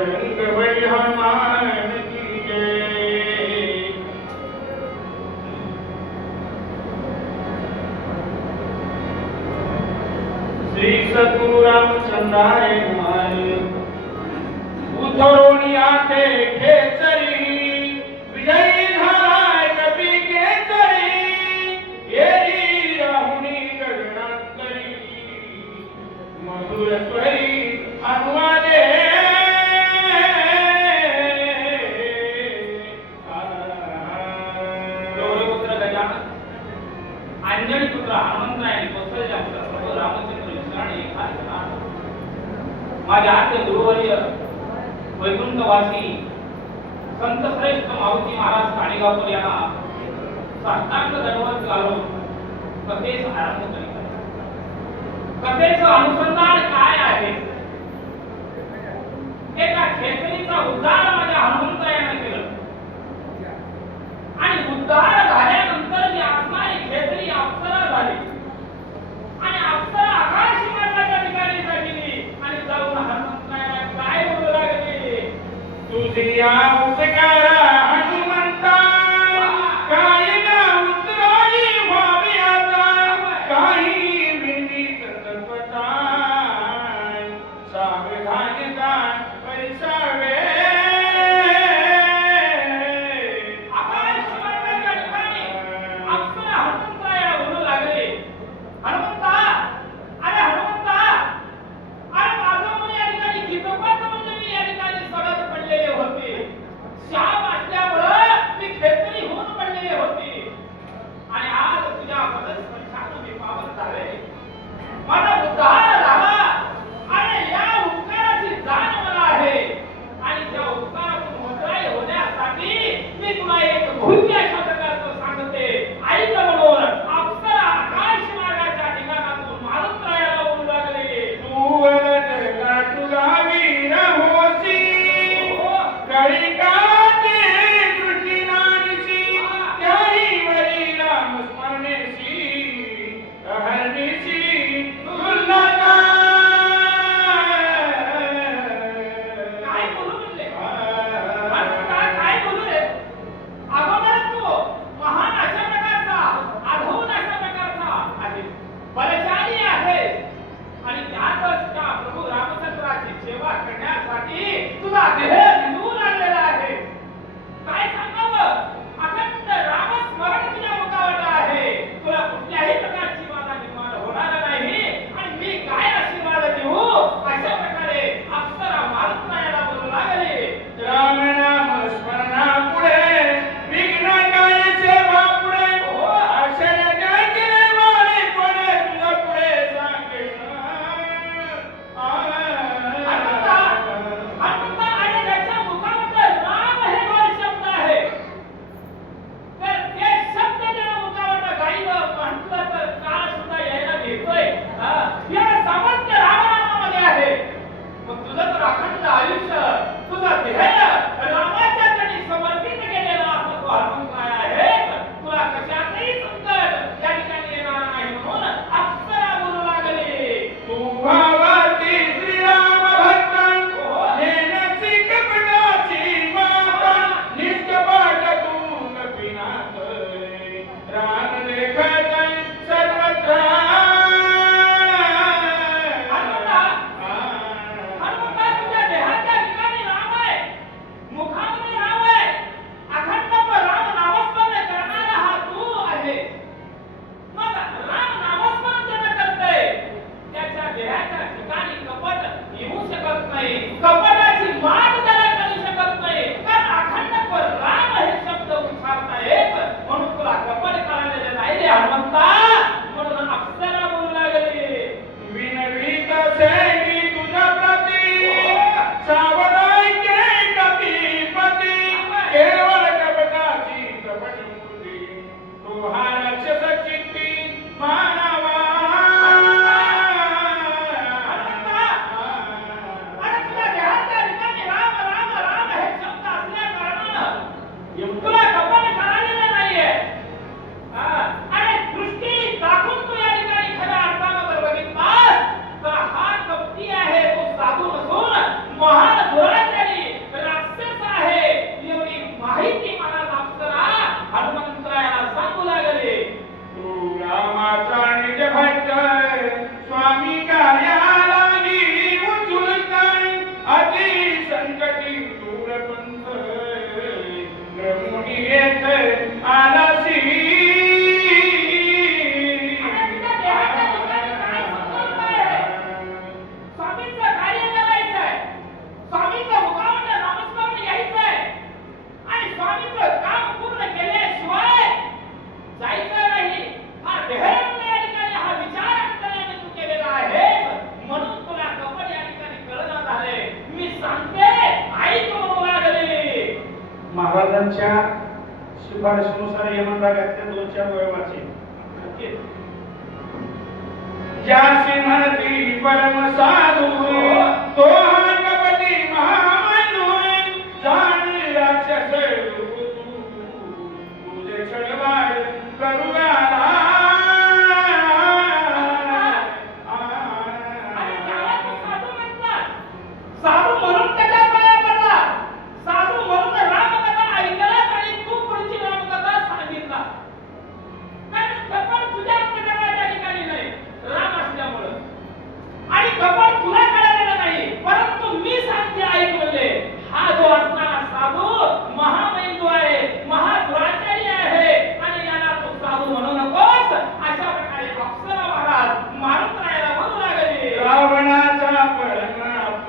बजरंग बली हनुमान की जय। श्री सद्गुरु रामचंद्राय नमः। उतरोनी आते खेचरी विजयी झालाय कपी केसरी येरी राहुनी गगनात करी मधुर स्वरी अनुवादे गौरवपुत्र गजानन अंजनी पुत्र हनुमंतराय कौशल्या पुत्र प्रभू रामचंद्र विश्राणे माझ्या आद्य गुरुवर्य वैकुंठवासी संत श्रेष्ठ मारुती महाराज काणेगावकर यांना साष्टांग दंडवत घालून कथेचा आरंभ करीत आहे। कथेचं अनुसंधान काय आहे? एका खेचरीचा उद्धार माझ्या हनुमंतरायाने केलं आणि उद्धार झाल्यानंतर जी असणारी खेचरी अप्सरा झाली आणि अप्सरा आकाश मार्गाच्या ठिकाणी गेली आणि जाऊन हनुमंतरायाला काय बोलू लागली? तुझिया उपकारा हनुमंता काही ना उतराई व्हावी आता काही विनीत तत्वता सावधानता परिसावे महाराजांच्या शिफारशीनुसार यमनरागातल्या 2-4 वेळ वाचेल. नक्की ज्यासी म्हणती परम साधू तो हा कपटी महामानू जाण राक्षस तुझे छळवाड करुगाला. साधू म्हणून त्याच्या पाया पडला, साधू म्हणून रामकथा ऐकलास आणि तू पुढची रामकथा सांगितला. कारण कपड तुझ्या त्या ठिकाणी नाही राम असल्यामुळं, आणि कपड तुला कळलेलं नाही, परंतु मी सांगते ऐक म्हणले. हा जो असणारा साधू महामेंदू आहे, महादुराचारी आहे, आणि याला तू साधू म्हणू नकोस. अशा प्रकारे अप्सरा महाराज मारून राहायला म्हणू लागले. रावणाचा परमाप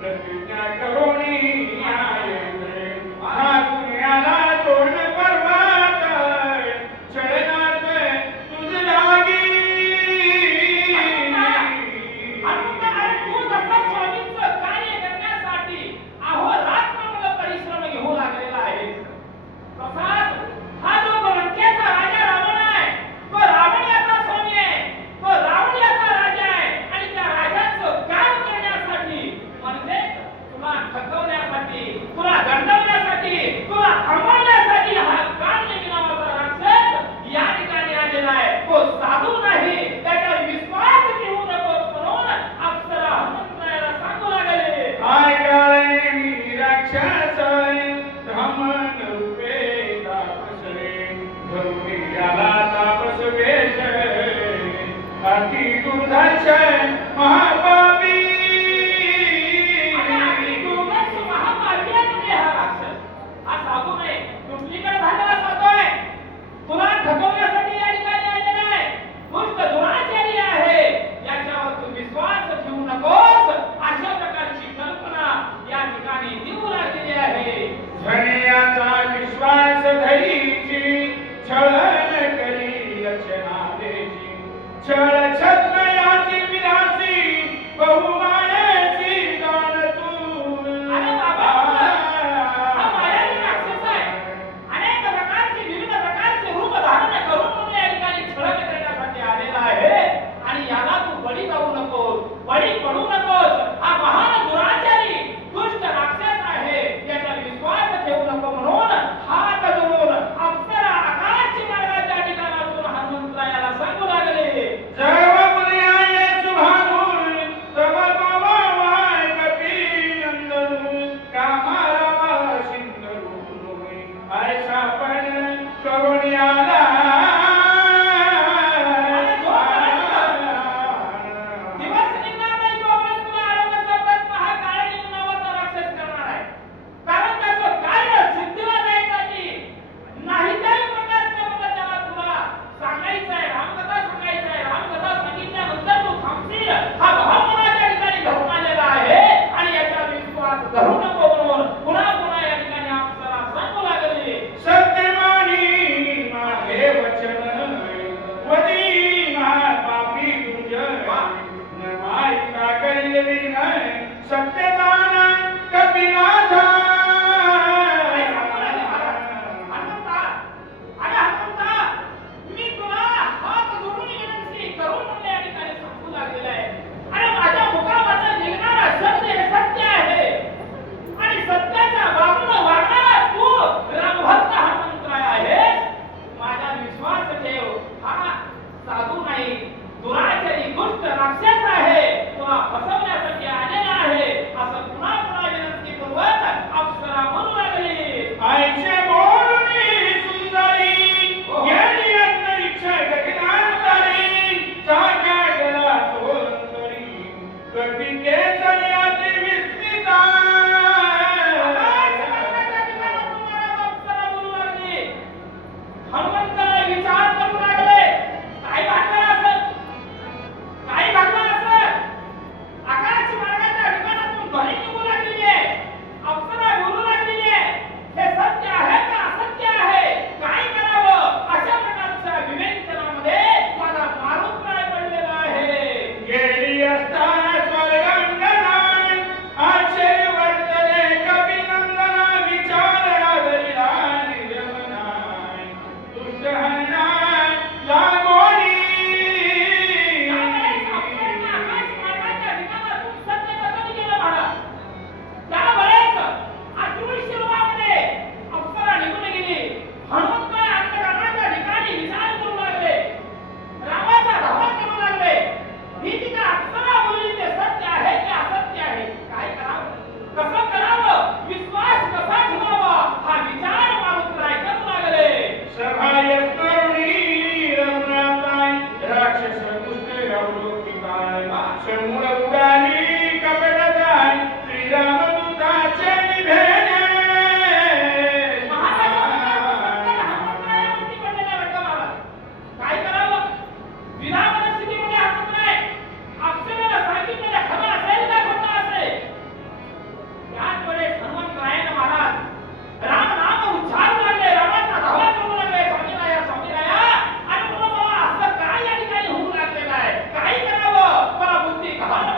प्रतिज्ञा करोनी आले हा पुण्याला तोंड पर्वत छळनात तुझ लागी. अरे तू जसा स्वामींचं कार्य करण्यासाठी अहोरात्र मला परिश्रम घेऊ लागलेला आहे, तसाच हा जो लंकेचा राजा रावण आहे, तो रावण याचा स्वामी आहे, तो रावण याचा राजा आहे, आणि त्या राजाचं काम करण्यासाठी म्हणजे तुला थकवण्यासाठी, तुला दंडवण्यासाठी, तुला थांबवण्यासाठी हा काळनेमी नावाचा राक्षस या ठिकाणी आलेला आहे. तो साधू नाही, त्याच्यावर विश्वास ठेवू नकोस म्हणून अप्सरा हनुमंतरायाला सांगू लागले. हाय काळनेमी राक्षस ब्राह्मण रूपे तापसरे धरुणी आला तापस वेश अति दुर्धर्ष महापापी. आणि दुर्दक्ष महापापी आहे म्हणजे हा राक्षस. हा साधू नाही, दुसरीकडे झालेला साधू आहे. तुला थकवण्यासाठी या ठिकाणी आलेला आहे, दुष्ट दुराचारी आहे, याच्यावर तू विश्वास ठेवू नकोस. अशा प्रकारची कल्पना या ठिकाणी देऊ लागलेली आहे. धनियाचा विश्वास धरीची छळण करी रचनादेची छळ छत्रयाची विलासी बहुमायाची जाण तू. अरे बाबा, हा मायावी राक्षस आहे. अनेक प्रकारचे विविध प्रकारचे रूप धारण करून म्हणून या ठिकाणी छळण करण्यासाठी आलेला आहे, आणि याला तू बळी जाऊ नकोस, बळी पडू नकोस. हा महान दुराचारी दुष्ट राक्षस आहे, याचा विश्वास ठेवू नको म्हणून हात जोडून अप्सरा आकाशची मार्गाच्या ठिकाणातून हनुमंतरायाला सांगू लागले. जव मुनियाये सुभानूर तव तवाय कपी नंदनू कामारावा सिंधरू ऐसा पण करुणी आला. दिवस निघणार नाही तोपर्यंत तुला आरोग्याचा प्रयत्न हा काळनेमी नावाचा राक्षस करणार आहे. कारण त्याचं कार्य सिद्धीला जायसाठी नाही त्याही प्रकारचं मला त्याला तुला सांगायचं आहे, रामकथा सांगायचं आहे. रामकथा सांगितल्यानंतर तू थांबशील हा भाव मनाच्या ठिकाणी धरून आलेला आहे, आणि याचा विश्वास धरू नको म्हणून पुन्हा पुन्हा या ठिकाणी अप्सरा सांगू लागली. सत्यमानी माझे वचन वदी महापापी तुझ न मायिका करील विनय सत्यदान कपिनाथ. हनुमंता, अरे हनुमंता, मी तुला हात जोडून विनंती करून म्हणून या ठिकाणी सांगू लागलेलं आहे. अरे माझ्या मुखापासून निघणारा सत्य हे सत्य आहे, आणि सत्याच्या बाजूने वागणारा तू रामभक्त हनुमंतराय आहेस. माझा विश्वास ठेव, हा साधू नाही, दुराचारी दुष्ट राक्षस आहे, तुला फसवण्यासाठी आलेला आहे, असं पुन्हा पुन्हा विनंती करून समूळ उडाली कपटाचा श्रीरामदूताचे निभेने. काय करावं विना परिस्थितीमध्ये हनुमंतराय अक्षराला सांगितलेलं खरं असेल का खोटं असेल. त्याच वेळेस हनुमंतरायानं महाराज राम नाम उच्चारू लागले, रामाचा धावा करू लागले, स्वामीराया स्वामीराया. आणि म्हणून मला असं काय या ठिकाणी होऊ लागलेलं आहे, काय करावं मला बुद्धी घाल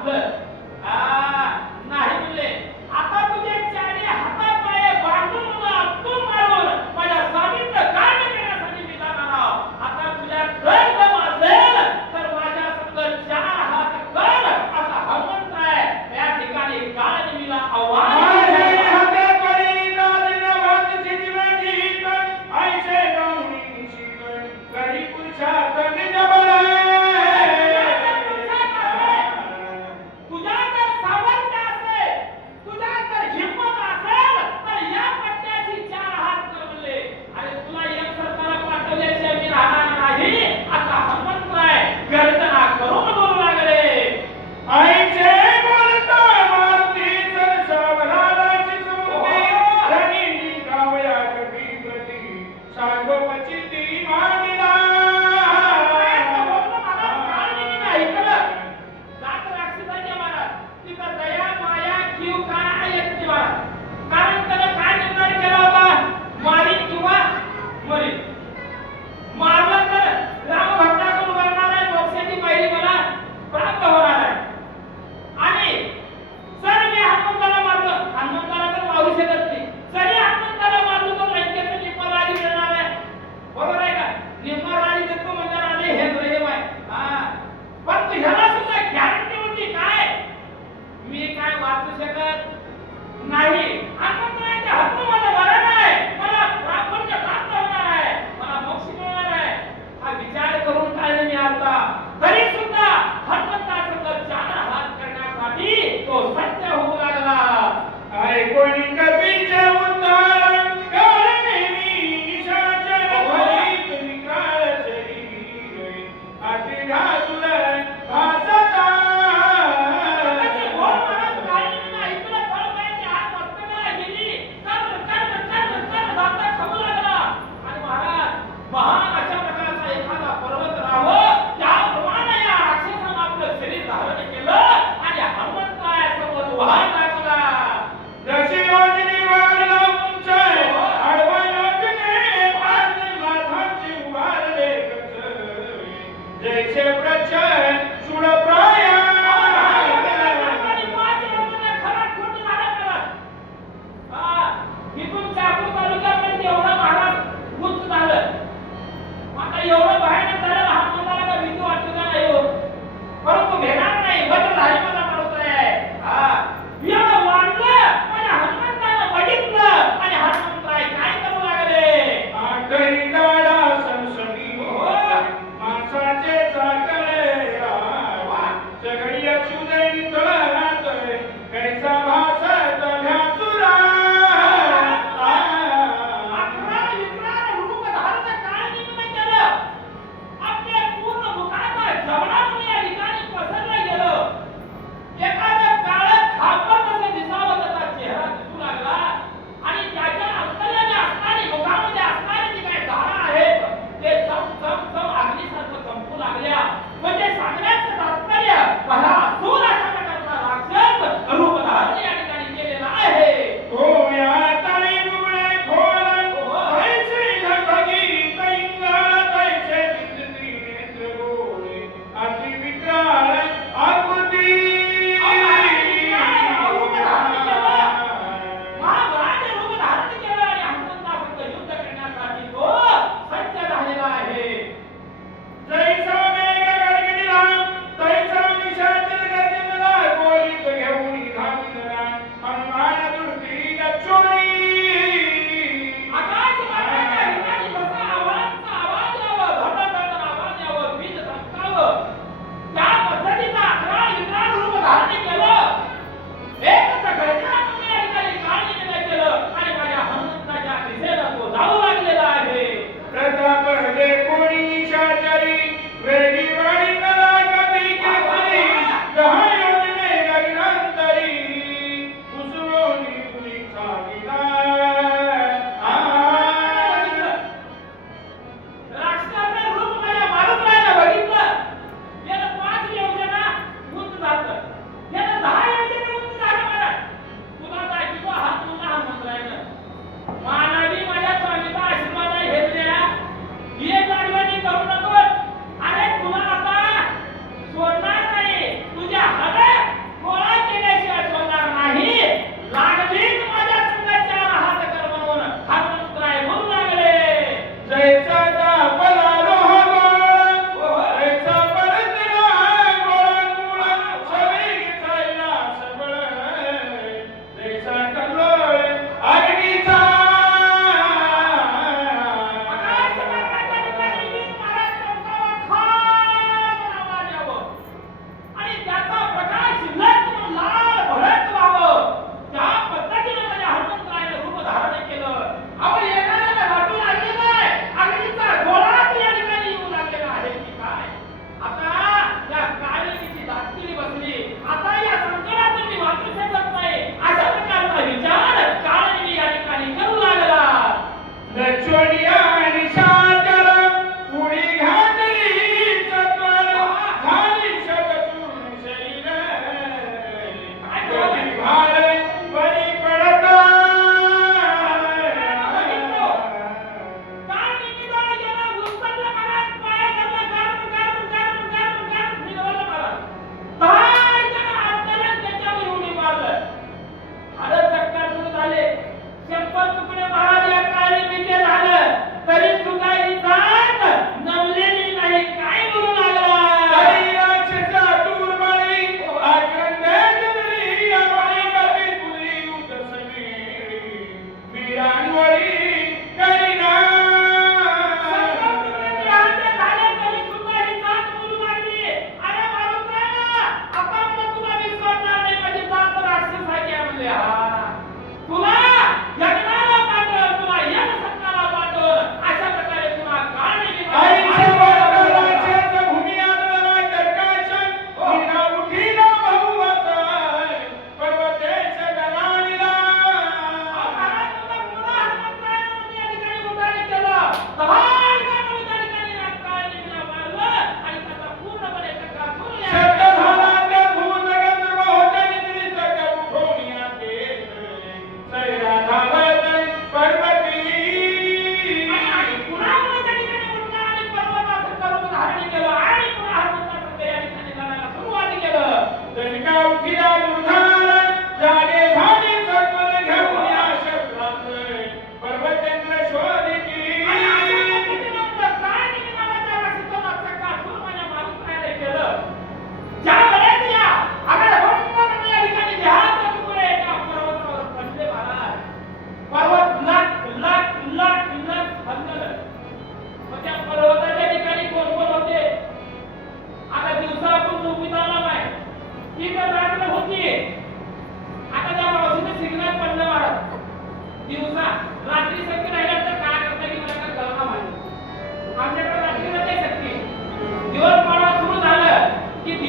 आपलं नाही म्हणले आता तुझे चारी हातापाय बांधून मला आपटून मारून माझ्या स्वामींचं कार्य करण्यासाठी मी जाणार आहोत. आता तुझ्या दर्द वाजेल तर माझ्या संग 4 हात कर असा हनुमंतराय या ठिकाणी काळनिमीला आव्हान माझे हाते करी नादिन भातची दिवजी तर ऐसे गौरी शिवन करी पुरुषार्थ निज बळ.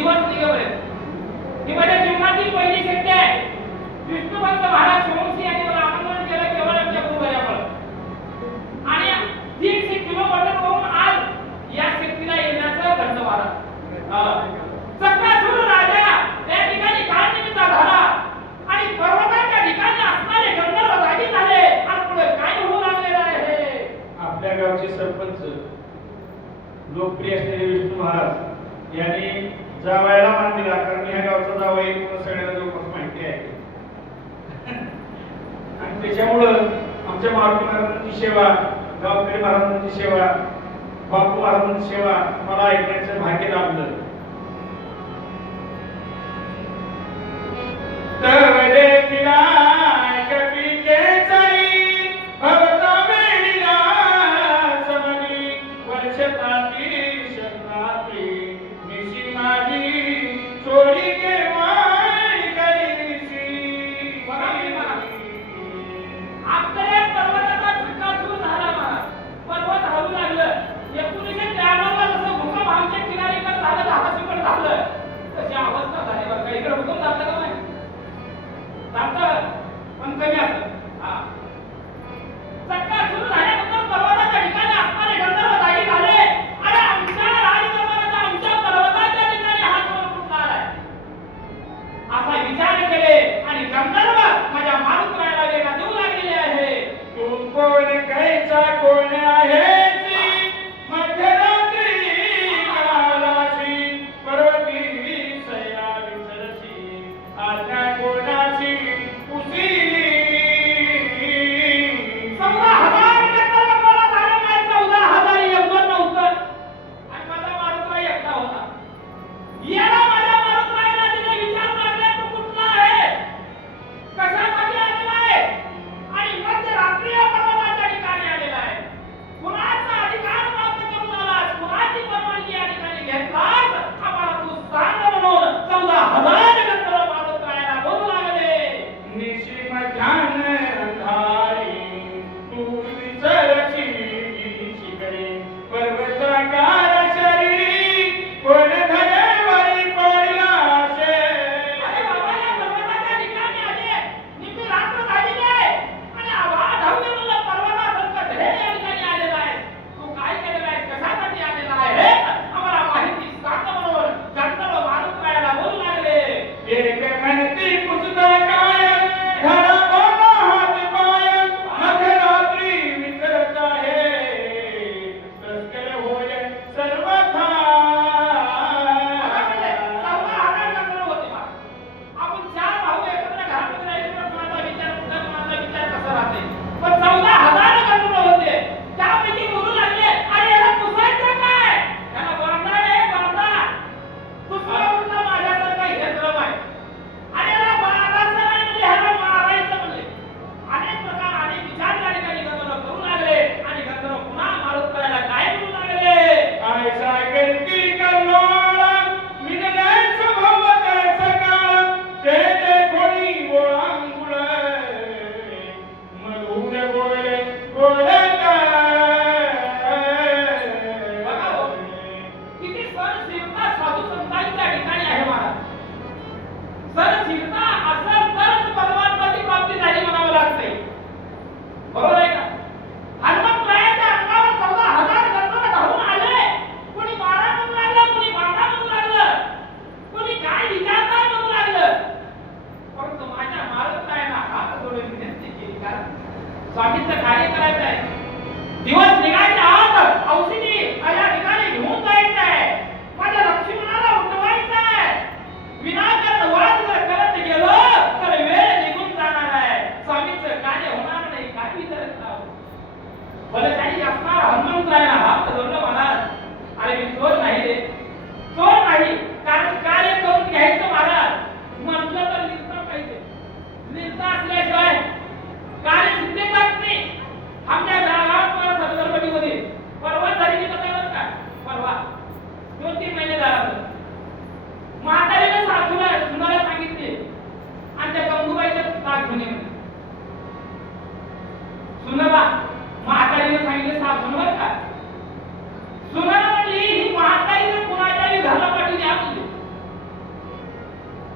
दिवस निघवले ही माझ्या जीवनातील पहिली शक्ती आहे. विष्णुभक्त महाराज सोमसी यांनी मला आमंत्रण केलं केवळ आमच्या गुरुवर्यामुळे आणि 300 किलोमीटर होऊन आज या शक्तीला येण्याचा घंट वारा चक्राचूर राजा त्या ठिकाणी काय निमित्त झाला आणि पर्वताच्या ठिकाणी असणारे गंधर्व जागी झाले आणि पुढे काय होऊ लागलेलं आहे. आपल्या गावचे सरपंच लोकप्रिय असलेले विष्णू महाराज यांनी जावयाला मान दिला, कारण ह्या गावचा जावई तुम्हाला सगळ्यांना जवळपास माहिती आहे. आणि त्याच्यामुळं आमच्या मारुती महाराजांची सेवा, गावकरी महाराजांची सेवा, बापू महाराजांची सेवा मला ऐकण्याचं भाग्य लाभलं. तव देखिला कपीचे चरी भवता वेळीला समनी वर्षताती शरणाती निशी माझी चोरी केव्हाय करीसी. आपल्या पर्वताचा चक्राचूर झाला महाराज. पर्वत हलू लागलं. 1993 ला जसं भूकंप आमच्या किनारीवर झालं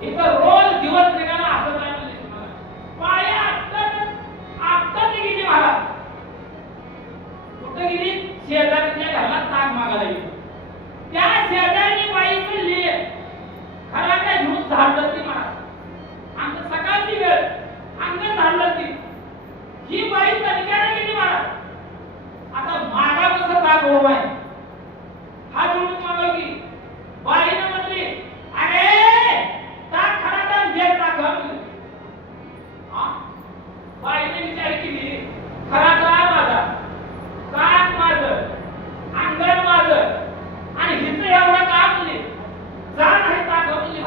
इथं रोज दिवस निघाला असं काय म्हणले तुम्हाला पाया आपटात गेली महाराज कुठं गेली शेजारच्या घराला ताक मागायला गेली त्या शेजारची बाईचं ले खरा काय घेऊन झाडलं ती महाराज आमचं सकाळची वेळ अंगण झाडलं ती ही बाई तनिक्याने गेली महाराज आता मागा कसं ताक उभा आहे हा म्हणून मागवली बाईनं म्हणली अरे ताक खरा तर देत टाक बाईने विचार केली खरा तर माझा ताक माझं अंगण माझं आणि हिचं एवढं काम नाही जा नाही ताक म्हणली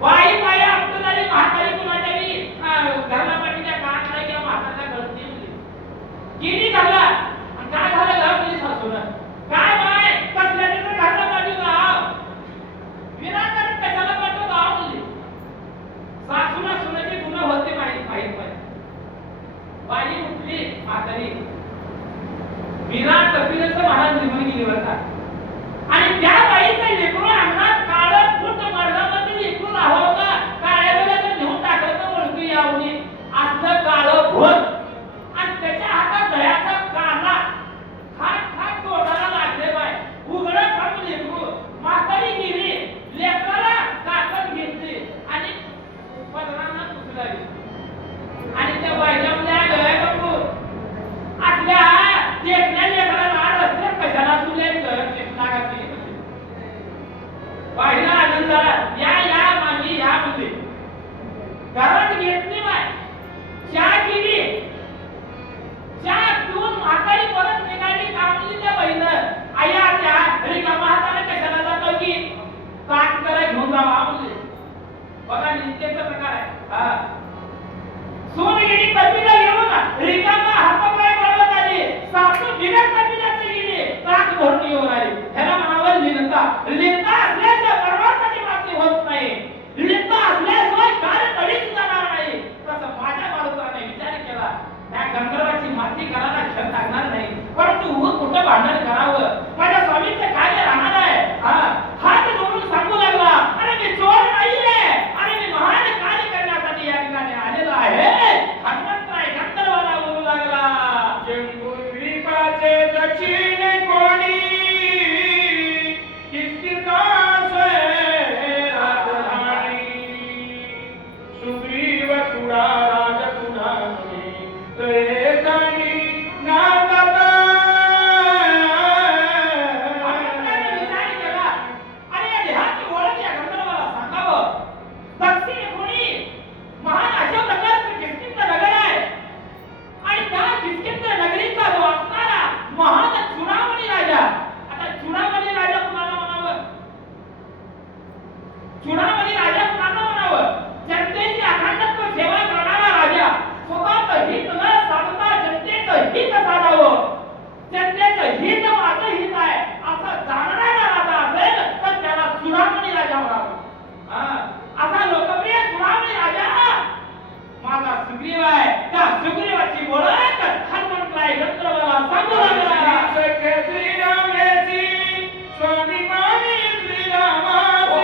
बाई बाई आपलं झाली म्हातारी कुणाच्या बी घरला पाठीच्या कानाला किंवा म्हाताऱ्याला गळत नाही म्हणली गेली घरला आणि काय झालं घर म्हणली सासूनं काय बाय कसल्याने तर घरला पाठवता विनाकारण कशाला पाठवता म्हणली सासूला सुनाचे गुन्हा होते माहीत बाई उठली म्हातारी विराट कपिलचं महाराज निघून गेली बरं आणि त्या बाईचं लेकरू अंगणात काळं फुट मर्दामध्ये लेकरू राहा होता काळ्या वेळेला नेऊन टाकलं तर ओळखू यावनी असलं काळं भोर आणि त्याच्या हातात दह्याचा कांदा खाट तोंडाला लागले बाय उघडं खाऊन लेकरू म्हातारी गेली लेकराला काकत घेतली आणि पदरांना पुसलाली आणि त्या बाईला म्हणजे गळ्या बापू असल्या देखण्या लेकराला रस्त्यात कशाला तुले लागायची बाईला आनंद झाला या मामी या म्हणले घरात घेतली बाय चहा केली चहा पिऊन म्हातारी परत निघाली कामली त्या बाईनं आया त्या रिकामा हाताने कशाला जातो की ताक कराय घेऊन जावा म्हणले बघा नित्याचा प्रकार आहे हा सोन गेली कपिला घेऊन रिकामा हातापाय बळवत आली सासू बिगर कपिलाची गेली ताक भरून येऊन आली ह्याला म्हणावं लिनता असल्याचं परमार्थाची प्राप्ती होत नाही लिनता असल्याशिवाय कार्य तडीच जाणार नाही तसं माझ्या बालकाने विचार केला त्या गंधर्वाची माती करायला क्षण लागणार नाही परंतु उभं कुठं भांडण करावं माझ्या स्वामीचं कार्य राहणार आहे हात जोडून सांगू लागला अरे मी चोर नाहीये अरे मी महान कार्य करण्यासाठी या ठिकाणी आलेलो आहे हनुमंतराय गंधर्वाला बोलू लागला जंबुद्वीपाचे दक्षिण कोणी किसकी दास राजधानी सुग्रीव चुडा राजकुडानी ते जाणी नांदता हनुमंतरायाने विचार केला अरे या देहाची ओळख या गंधर्वाला सांगावं दक्षिण कोणी महान अशा प्रकारचं किष्किंधा नगर आहे आणि त्या किष्किंधा नगरीचा जो असणारा महान चुडामणी राजा आता चुडामणी राजा कुणाला म्हणावं चुडामणी राजा कुणाला म्हणावं जनतेची अखंडत्व सेवा करणारा राजा स्वतःचं हित न साधता जनतेचं हित साधावं जनतेचं हित माझं हित आहे असं जाणणारा राजा असेल तर त्याला चुडामणी राजा म्हणावं असा लोकप्रिय चुडामणी राजा माझा सुग्रीव आहे त्या सुग्रीवाची ओळख हनुमंतराय गंधर्वाला सांगू लागला श्रीराम स्वामी मानी श्रीरामाची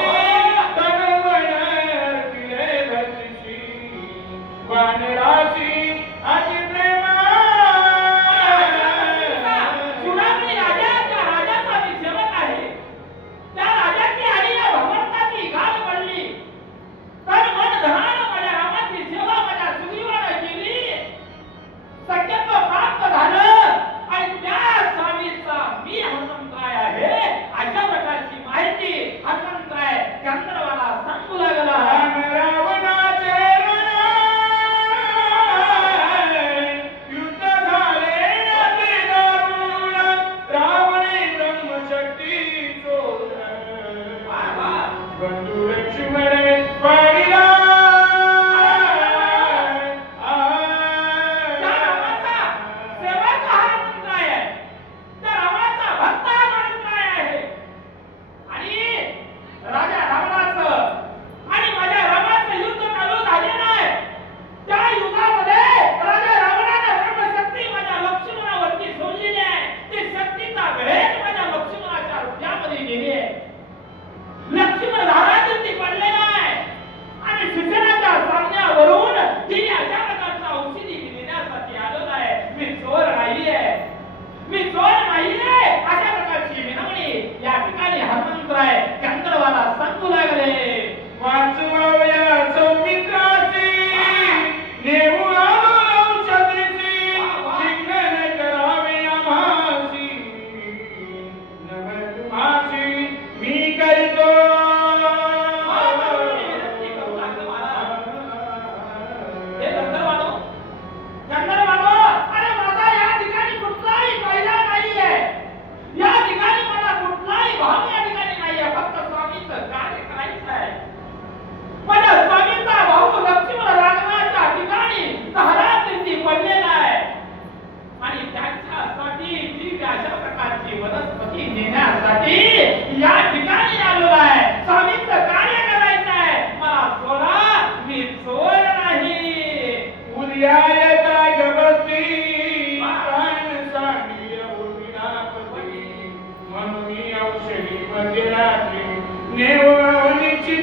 नेवळीची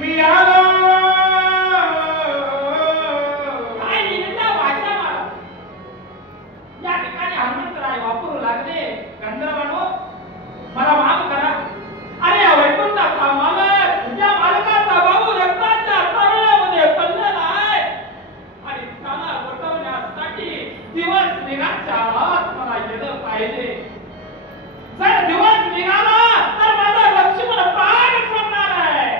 मी आलो. काय निंदा भाषा मला या ठिकाणी हनुमंतराय वापरू लागले. गंधर्वांनो, मला माफ करा. अरे या वैकुंठाचा मालक, या मालकाचा भाऊ रक्ताच्या तरुणामध्ये पडलेला आहे आणि त्याला बसवण्यासाठी दिवस निघाच्या आत मला गेलं पाहिजे. जर दिवस निघाला तर माझा लक्ष्मण प्राण सोडणार आहे.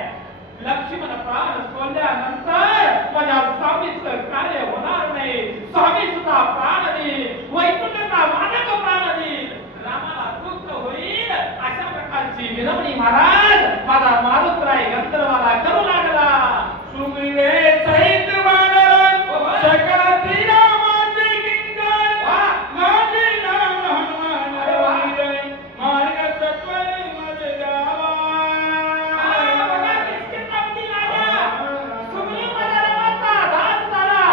लक्ष्मण प्राण सोडल्यानंतर माझ्या स्वामीचं कार्य होणार नाही. स्वामी सुद्धा प्राण देईल, वैकुंठाचा मालक प्राण देईल, रामाला दुःख होईल. अशा प्रकारची विनवणी महाराज माझा मारुतराय गंधर्वाला करू लागला. सुमिरे सहित वानर सकल श्रीरामाचे किंकर. माझे नाम हनुमान वीर, मार्ग सत्वरे मज जावा. बघा किसकिंतामधी राजा सुग्रीव माझ्या रामाचा दास झाला.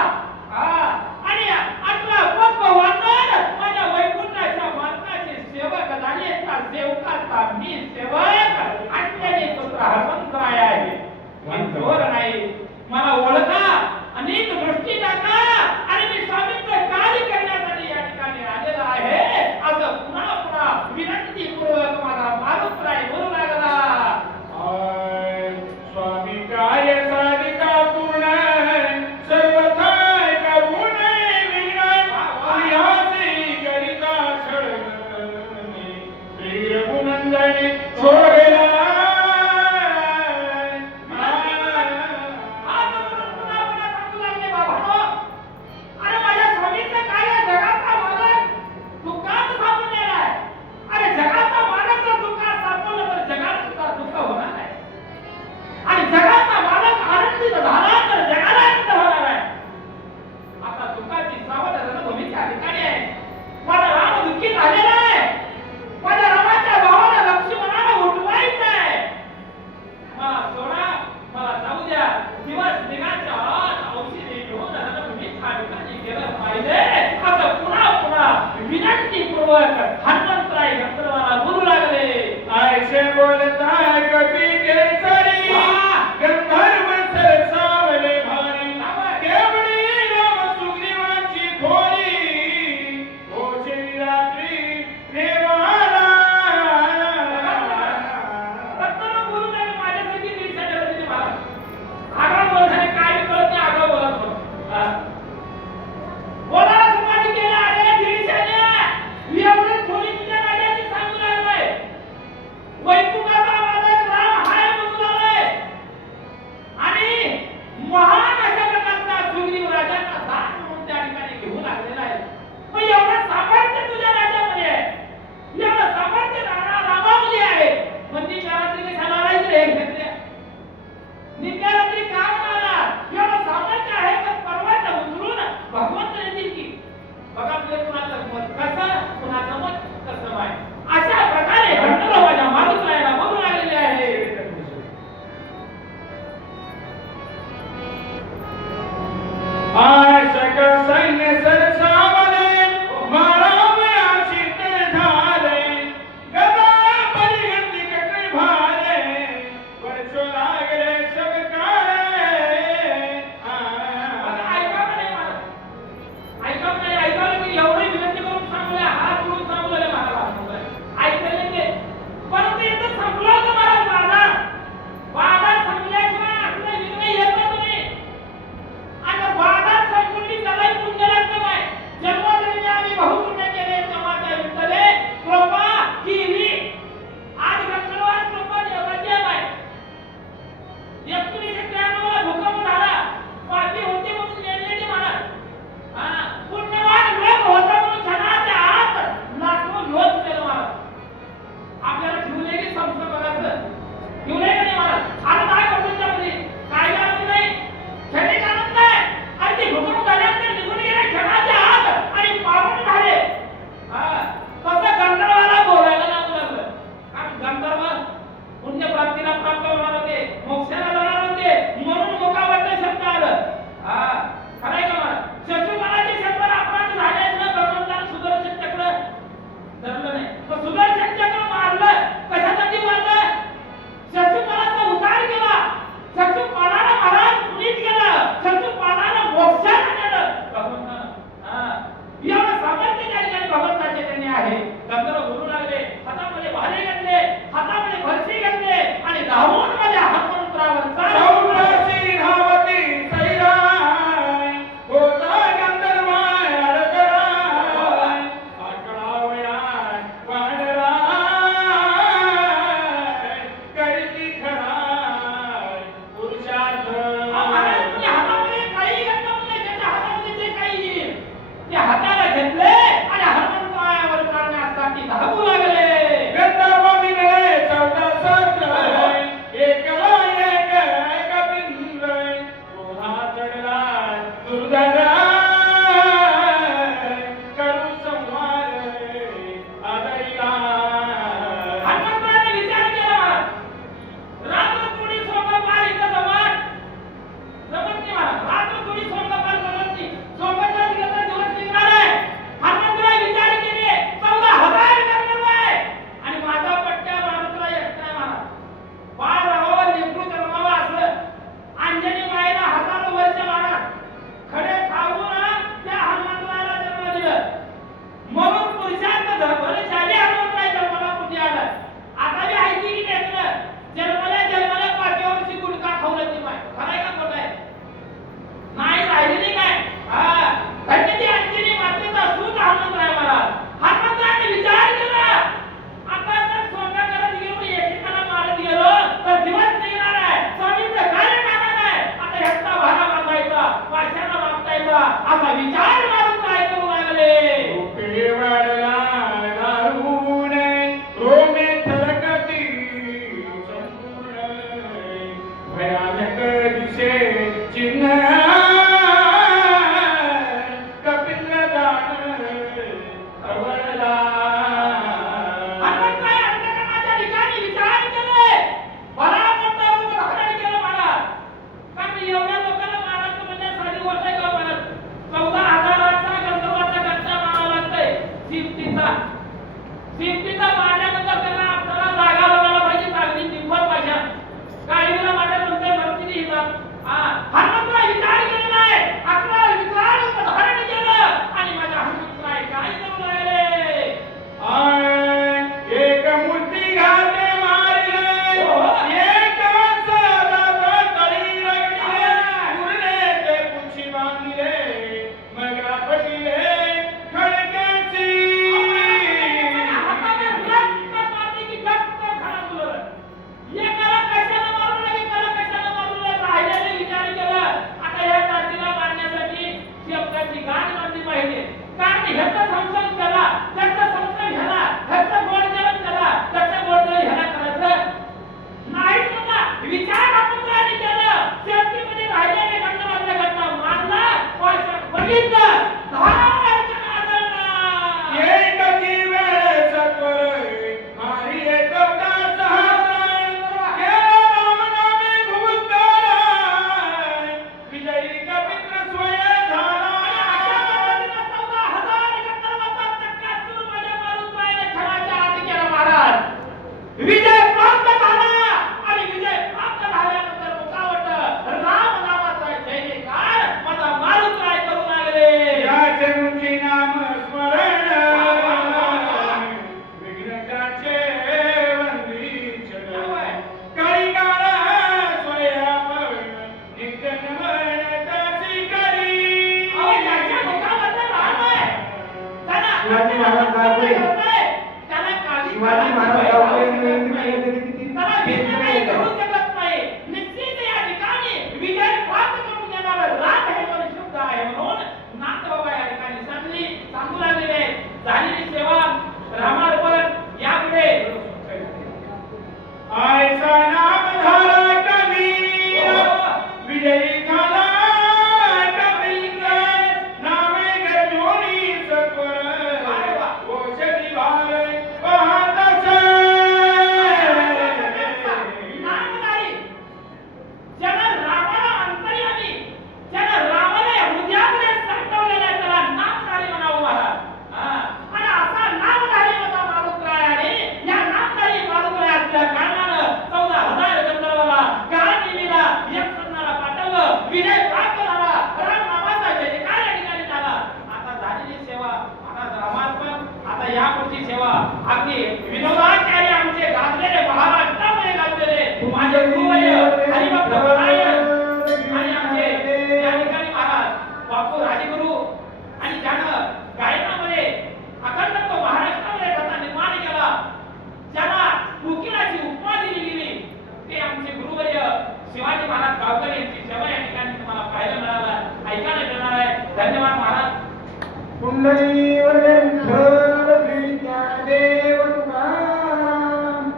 आणि आपला पक्क वानर माझ्या वैकुंठाच्या मालकाचे सेवक झाले. त्या सेवकाचा मी सेवक आणि सांगितलं धार जनार्दना एकची वेळ सत्वर मारी चौदा सहस्र केला रामनामे भूतकाळ विजयी कपित्र स्वय झाला अशा पद्धतीने 14,000 गंधर्वांचा चक्काचूर माझ्या मारुतरायाने खणाच्या आत केला महाराज विजय प्राप्त झाला आणि विजय प्राप्त झाल्यानंतर मुखावट राम नामाचा जय जयकार माझा मारुतराय करू लागले याचे मुखी नाम स्मरण विघ्नकाचे वंदीचरण काही काळ स्वयापण नित्य नमन त्याची करी अहो, ज्याच्या मुखामध्ये राम आहे त्याला शिवाजी महाराज गावकरी. त्याला काळजी शिवाजी महाराज गावकरी त्याला विजय करू शकत नाही निश्चित या ठिकाणी विजय प्राप्त करून देणारा राम हे परिशुद्ध आहे म्हणून नाथ बाबा या ठिकाणी सांगू लागलेले आहेत. झालेली सेवा रामार्पण यापुढे आयचा नाम धारा कबीर विजयी झाला कबीर नामे गजोनी सत्वर औषधी भार पाहतच नामधारी ज्याला रामाला अंतर्यामी ज्याला रामाने हृदयामध्ये साठवलेला त्याला नामधारी म्हणावं महाराज आणि असा नामधारी माझा मारुतराय आहे या नामधारी मारुतराय असल्या कारणानं 14,000 गंधर्वाला गांधीला यक्षनाला पाठवलं विजय प्राप्त झाला राम नामाचा जय जयकार या ठिकाणी झाला आता झालेली सेवा महाराज रामार्पण आता या पुढची सेवा अगदी विनोदाचार्य आमचे गाजलेले महाराष्ट्रामध्ये गाजलेले माझे गुरुवर्य हरिभक्त नारायण आणि आमचे या ठिकाणी महाराज बापू राजगुरु आणि ज्यानं गायनामध्ये अखंड तो महाराष्ट्रामध्ये त्याचा निर्माण केला ज्याला उकिलाची उपाधी दिली गेली ते आमचे गुरुवर्य शिवाजी महाराज गावकर यांची सेवा या ठिकाणी तुम्हाला पाहायला मिळाला ऐकायला मिळणार आहे धन्यवाद महाराज कुंडलीवर विठ्ठल देव तुकाराम.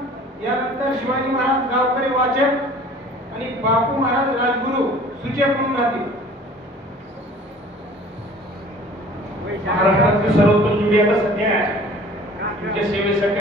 यानंतर शिवाजी महाराज गावकरी वाचक आणि बापू महाराज राजगुरू सूचक म्हणून राहतील. महाराष्ट्रातील सर्वोत्तम जोडी आता सध्या तुमच्या सेवेसाठी